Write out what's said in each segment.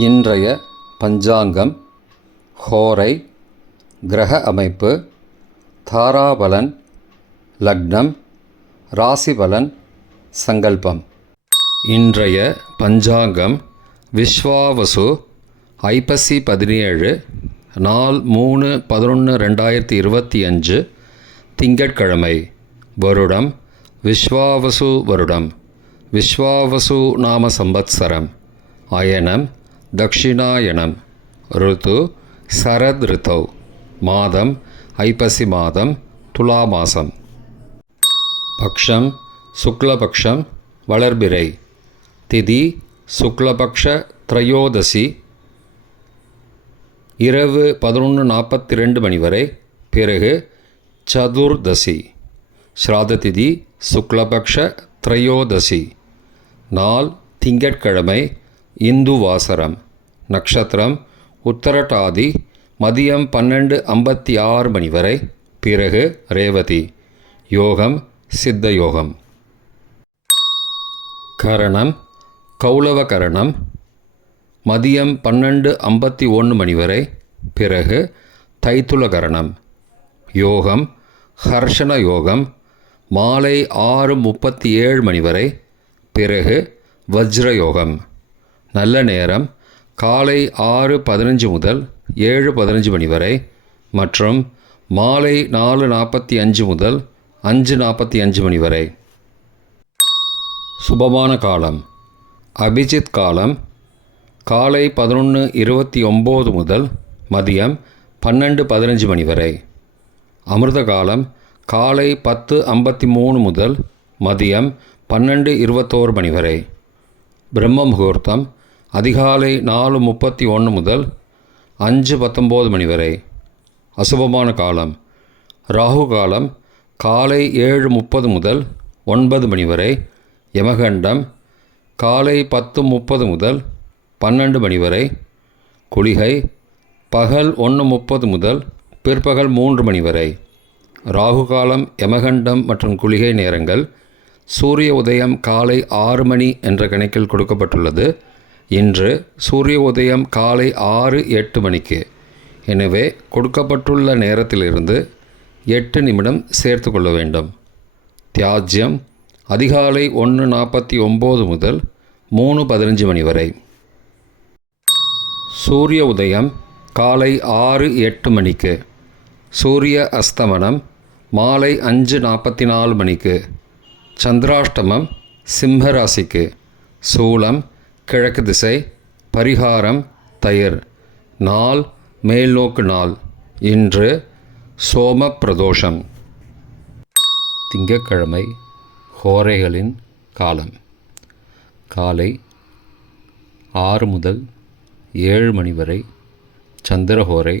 இன்றைய பஞ்சாங்கம், ஹோரை, கிரக அமைப்பு, தாராபலன், லக்னம், ராசிபலன், சங்கல்பம். இன்றைய பஞ்சாங்கம் விஸ்வாவசு ஐப்பசி 17 நாள் 3/11/2025 திங்கட்கிழமை. வருடம் விஸ்வாவசு வருடம். விஸ்வாவசு நாம சம்பத்சரம். அயனம் தக்ஷிணாயனம். ருத்து சரத் ரித்தௌ. மாதம் ஐப்பசி மாதம், துலா மாதம். பக்ஷம் சுக்லபக்ஷம், வளர்பிறை. திதி சுக்லபக்ஷ திரையோதசி, இரவு 11:42 மணி வரை. பிறகு சதுர்தசி. ஸ்ராத திதி சுக்லபக்ஷ திரையோதசி. நாள் திங்கட்கிழமை. இந்து வாசரம். நட்சத்திரம் உத்தரட்டாதி, மதியம் 12:56 மணி வரை. பிறகு ரேவதி. யோகம் சித்த யோகம். கரணம் கௌளவ கரணம், மதியம் 12:51 மணி வரை. பிறகு தைத்துல கரணம். யோகம் ஹர்ஷண யோகம், மாலை 6:37 மணி வரை. பிறகு வஜ்ர யோகம். நல்ல நேரம் காலை 6:15 முதல் 7:15 மணி வரை மற்றும் மாலை 4:45 முதல் 5:45 மணி வரை. சுபமான காலம் அபிஜித் காலம் காலை 11:29 முதல் மதியம் 12:15 மணி வரை. அமிர்த காலம் காலை 10:53 முதல் மதியம் 12:21 மணி வரை. பிரம்ம முகூர்த்தம் அதிகாலை 4:31 முதல் 5:19 மணி வரை. அசுபமான காலம் ராகு காலம் காலை 7:30 முதல் 9 மணி வரை. யமகண்டம் காலை 10:30 முதல் 12 மணி வரை. குளிகை பகல் 1:30 முதல் பிற்பகல் 3 மணி வரை. ராகு காலம், யமகண்டம் மற்றும் குளிகை நேரங்கள் சூரிய உதயம் காலை 6 மணி என்ற கணக்கில் கொடுக்கப்பட்டுள்ளது. இன்று சூரிய உதயம் காலை 6:08 மணிக்கு. எனவே கொடுக்கப்பட்டுள்ள நேரத்திலிருந்து 8 நிமிடம் சேர்த்து கொள்ள வேண்டும். தியாஜ்யம் அதிகாலை 1:49 முதல் 3:15 மணி வரை. சூரிய உதயம் காலை 6:08 மணிக்கு. சூரிய அஸ்தமனம் மாலை 5:44 மணிக்கு. சந்திராஷ்டமம் சிம்ம ராசிக்கு. சூலம் கிழக்கு திசை. பரிகாரம் தயிர். நாள் மேல்நோக்கு நாள். இன்று சோம பிரதோஷம். திங்கட்கிழமை. ஹோரைகளின் காலம் காலை 6 முதல் 7 மணி வரை சந்திரஹோரை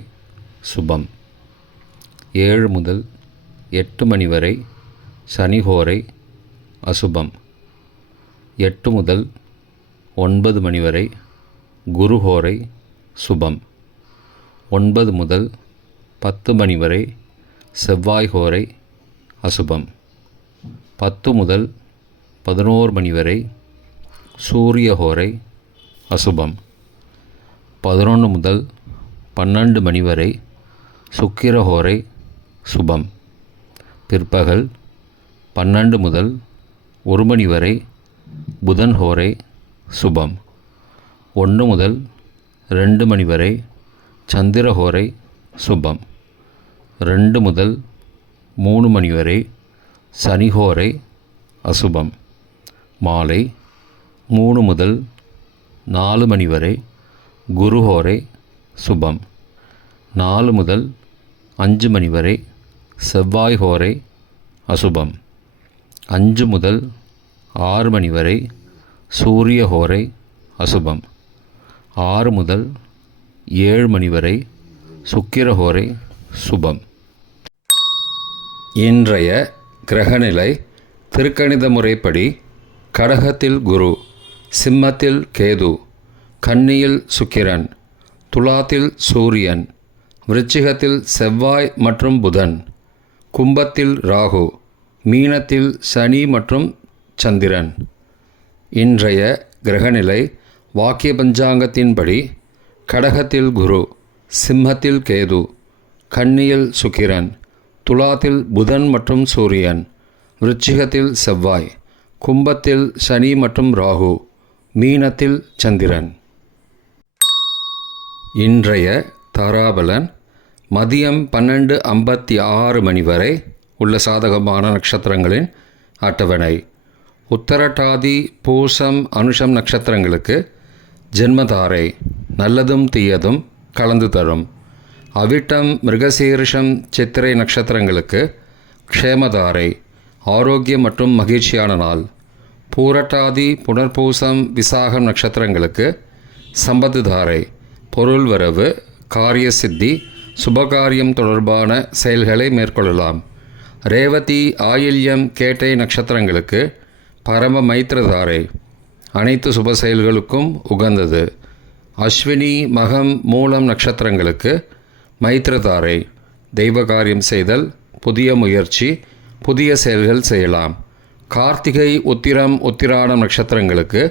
சுபம். 7 முதல் 8 மணி வரை சனிஹோரை அசுபம். 8 முதல் 9 மணி வரை குருஹோரை சுபம். 9 முதல் 10 மணி வரை செவ்வாய் ஹோரை அசுபம். 10 முதல் 11 மணி வரை சூரிய ஹோரை அசுபம். 11 முதல் 12 மணி வரை சுக்கிர ஹோரை சுபம். பிற்பகல் 12 முதல் 1 மணி வரை புதன் ஹோரை சுபம். 1 முதல் 2 மணி வரை சந்திர ஹோரை சுபம். 2 முதல் 3 மணி வரை சனி ஹோரை அசுபம். மாலை 3 முதல் 4 மணி வரை குரு ஹோரை சுபம். 4 முதல் 5 மணி வரை செவ்வாய் ஹோரை அசுபம். 5 முதல் 6 மணி வரை சூரிய ஹோரை அசுபம். 6 முதல் 7 மணி வரை சுக்கிர ஹோரை சுபம். இன்றைய கிரகநிலை திருக்கணித முறைப்படி கடகத்தில் குரு, சிம்மத்தில் கேது, கன்னியில் சுக்கிரன், துலாத்தில் சூரியன், விருச்சிகத்தில் செவ்வாய் மற்றும் புதன், கும்பத்தில் ராகு, மீனத்தில் சனி மற்றும் சந்திரன். இன்றைய கிரகநிலை வாக்கிய பஞ்சாங்கத்தின்படி கடகத்தில் குரு, சிம்மத்தில் கேது, கன்னியில் சுக்கிரன், துலாத்தில் புதன் மற்றும் சூரியன், விருச்சிகத்தில் செவ்வாய், கும்பத்தில் சனி மற்றும் ராகு, மீனத்தில் சந்திரன். இன்றைய தாராபலன் மதியம் 12:56 மணி வரை உள்ள சாதகமான நட்சத்திரங்களின் அட்டவணை. உத்தரட்டாதி, பூசம், அனுஷம் நட்சத்திரங்களுக்கு ஜென்மதாரை, நல்லதும் தீயதும் கலந்து தரும். அவிட்டம், மிருகசீரிஷம், சித்திரை நட்சத்திரங்களுக்கு க்ஷேமதாரை, ஆரோக்கியம் மற்றும் மகிழ்ச்சியான நாள். பூரட்டாதி, புனர்பூசம், விசாகம் நட்சத்திரங்களுக்கு சம்பத்துதாரை, பொருள் வரவு, காரிய சித்தி, சுபகாரியம் தொடர்பான செயல்களை மேற்கொள்ளலாம். ரேவதி, ஆயில்யம், கேட்டை நட்சத்திரங்களுக்கு பரம மைத்திரதாரை, அனைத்து சுப செயல்களுக்கும் உகந்தது. அஸ்வினி, மகம், மூலம் நட்சத்திரங்களுக்கு மைத்திரதாரை, தெய்வ காரியம் செய்தல், புதிய முயற்சி, புதிய செயல்கள் செய்யலாம். கார்த்திகை, உத்திரம், உத்திராடம் நட்சத்திரங்களுக்கு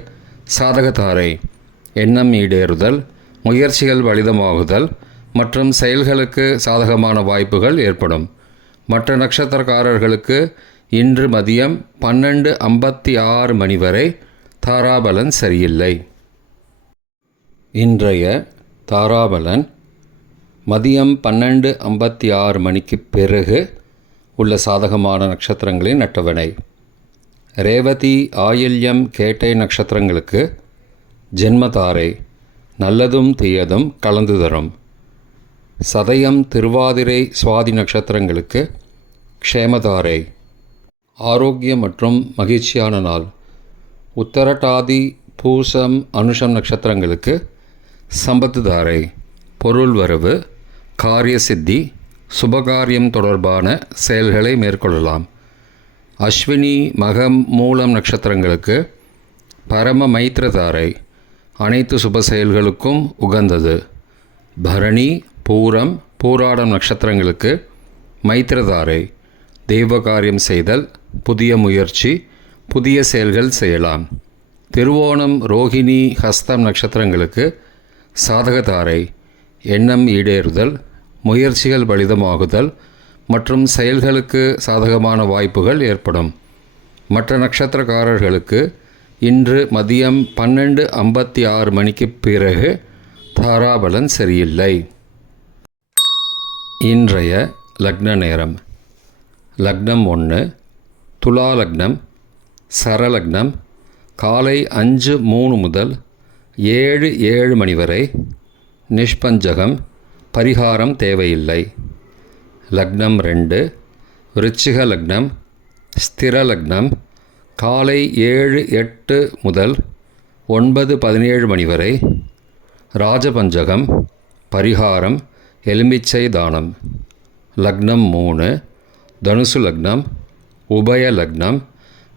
சாதகதாரை, எண்ணம் ஈடேறுதல், முயற்சிகள் பலிதமாகுதல் மற்றும் செயல்களுக்கு சாதகமான வாய்ப்புகள் ஏற்படும். மற்ற நட்சத்திரக்காரர்களுக்கு இன்று மதியம் 12:56 மணி வரை தாராபலன் சரியில்லை. இன்றைய தாராபலன் மதியம் 12:56 மணிக்கு பிறகு உள்ள சாதகமான நட்சத்திரங்களின் அட்டவணை. ரேவதி, ஆயில்யம், கேட்டை நட்சத்திரங்களுக்கு ஜென்மதாரை, நல்லதும் தீயதும் கலந்து தரும். சதயம், திருவாதிரை, சுவாதி நட்சத்திரங்களுக்கு க்ஷேமதாரை, ஆரோக்கியம் மற்றும் மகிழ்ச்சியான நாள். உத்தரட்டாதி, பூசம், அனுஷம் நட்சத்திரங்களுக்கு சம்பத்துதாரை, பொருள் வரவு, காரிய சித்தி, சுபகாரியம் தொடர்பான செயல்களை மேற்கொள்ளலாம். அஸ்வினி, மகம், மூலம் நட்சத்திரங்களுக்கு பரம மைத்திரதாரை, அனைத்து சுப செயல்களுக்கும் உகந்தது. பரணி, பூரம், பூராடம் நட்சத்திரங்களுக்கு மைத்திரதாரை, தெய்வ காரியம் செய்தல், புதிய முயற்சி, புதிய செயல்கள் செய்யலாம். திருவோணம், ரோகிணி, ஹஸ்தம் நட்சத்திரங்களுக்கு சாதகதாரை, எண்ணம் ஈடேறுதல், முயற்சிகள் பலிதமாகுதல் மற்றும் செயல்களுக்கு சாதகமான வாய்ப்புகள் ஏற்படும். மற்ற நட்சத்திரக்காரர்களுக்கு இன்று மதியம் 12:56 மணிக்கு பிறகு தாராபலன் சரியில்லை. இன்றைய லக்ன நேரம். லக்னம் 1 துலா லக்னம், சரலக்னம் காலை 5:03 முதல் 7:07 மணி வரை, நிஷ்பஞ்சகம், பரிகாரம் தேவையில்லை. லக்னம் 2 விருச்சிக லக்னம், ஸ்திர லக்னம் காலை 7:08 முதல் 9:17 மணி வரை, ராஜபஞ்சகம், பரிகாரம் எலுமிச்சை தானம். லக்னம் 3 தனுசு லக்னம், உபய லக்னம்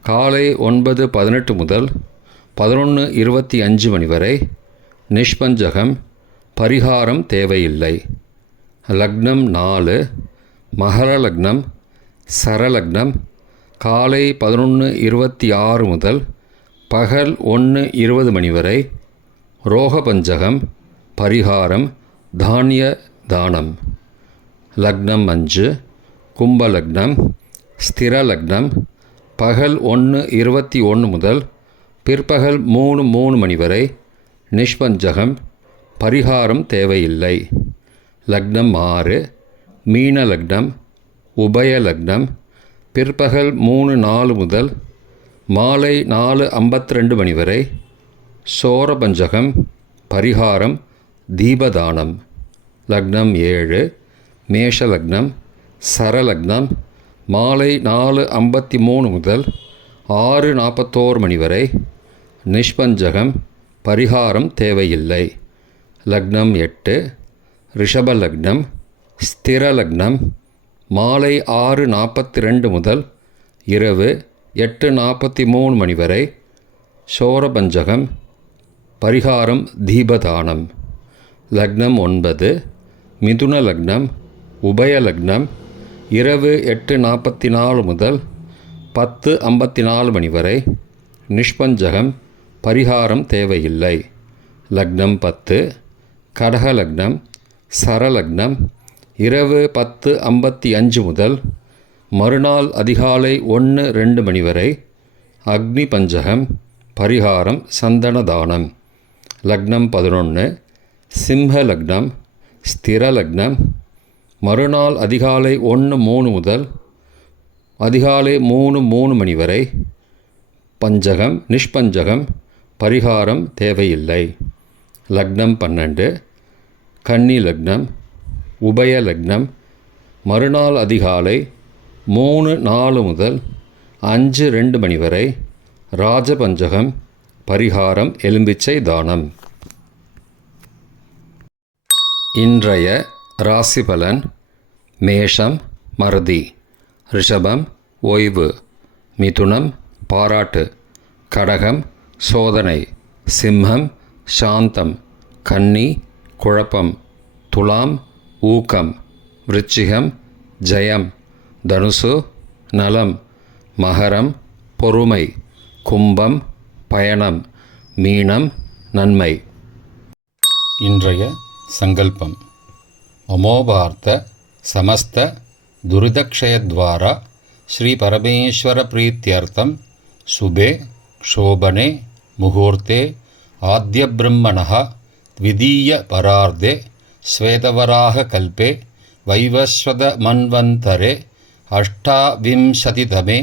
காலை 9:18 முதல் 11:25 மணி வரை, நிஷ்பஞ்சகம், பரிகாரம் தேவையில்லை. லக்னம் 4 மகர லக்னம், சரலக்னம் காலை 11:26 முதல் பகல் 1:20 மணி வரை, ரோகபஞ்சகம், பரிகாரம் தானிய தானம். லக்னம் 5 கும்பலக்னம், ஸ்திர லக்னம் பகல் 1:21 முதல் பிற்பகல் 3:03 மணி வரை, நிஷ்பஞ்சகம், பரிகாரம் தேவையில்லை. லக்னம் 6 மீன லக்னம், உபய லக்னம் பிற்பகல் 3:04 முதல் மாலை 4:52 மணி வரை, சோரபஞ்சகம், பரிகாரம் தீபதானம். லக்னம் 7 மேஷ லக்னம், சரலக்னம் மாலை 4:53 முதல் 6:41 மணி வரை, நிஷ்பஞ்சகம், பரிகாரம் தேவையில்லை. லக்னம் 8 ரிஷப லக்னம், ஸ்திர லக்னம் மாலை 6:42 முதல் இரவு 8:43 மணி வரை, சோரபஞ்சகம், பரிகாரம் தீபதானம். லக்னம் 9 மிதுன லக்னம், உபய லக்னம் இரவு 8:44 முதல் 10:54 மணி வரை, நிஷ்பஞ்சகம், பரிகாரம் தேவையில்லை. லக்னம் 10, கடக லக்னம், சரலக்னம் இரவு 10:55 முதல் மறுநாள் அதிகாலை 1-2 மணி வரை அக்னி பஞ்சகம், பரிகாரம் சந்தன தானம். லக்னம் 11, சிம்ம லக்னம், ஸ்திர லக்னம் மறுநாள் அதிகாலை 1:03 முதல் அதிகாலை 3:03 மணி வரை பஞ்சகம், நிஷ்பஞ்சகம், பரிகாரம் தேவையில்லை. லக்னம் 12, கன்னி லக்னம், உபய லக்னம் மறுநாள் அதிகாலை 3:04 முதல் 5:02 மணி வரை ராஜபஞ்சகம், பரிகாரம் எலும்பிச்சை தானம். இன்றைய ராசி பலன். மேஷம் மறதி, ரிஷபம் ஓய்வு, மிதுனம் பாராட்டு, கடகம் சோதனை, சிம்மம் சாந்தம், கன்னி குழப்பம், துலாம் ஊக்கம், விருச்சிகம் ஜெயம், தனுசு நலம், மகரம் பொறுமை, கும்பம் பயணம், மீனம் நன்மை. இன்றைய சங்கல்பம். அமோபார்த்த சமஸ்த துரிதக்ஷயத்வாரா ஸ்ரீ பரமேஸ்வர பிரீத்யர்த்தம் சுபே க்ஷோபனே முகூர்த்தே ஆத்ய பிரம்மணः த்விதீய பரார்த்தே ஸ்வேதவராக கல்பே வைவஸ்வத மன்வந்தரே அஷ்டாவிம்சதிதமே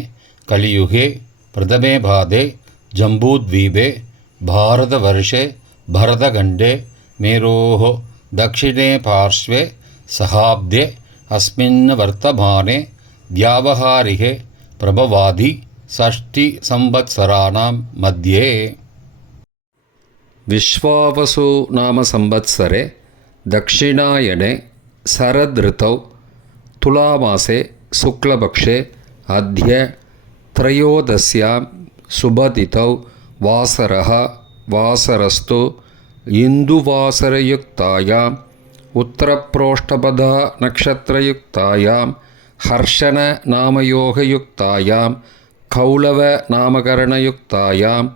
கலியுகே பிரதமே பாதே ஜம்பூத்வீபே பாரதவர்ஷே பரதகண்டே மேரோः தக்ஷிணே பார்ஷ்வே சகாப்தே அஸ்மின் வர்த்தமானே வியாவஹாரிகே பிரபவாதி षष्टि संवत्सराणां मध्ये. विश्वावसु नाम संवत्सरे दक्षिणायने शरदृतौ तुलामासे शुक्लपक्षे अद्य त्रयोदश्यां शुभतिथौ वासरः वासरस्तु इन्दुवासरयुक्तायाम् उत्तरप्रोष्ठपदा नक्षत्रयुक्तायां हर्षण नामयोगयुक्तायां कौलव नामकरणयुक्तायाम्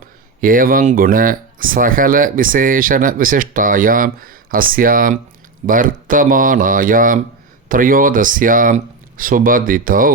एवं गुण सकल विशेषण विशिष्टायाम् अस्यां वर्तमानायां त्रयोदश्यां शुभतिथौ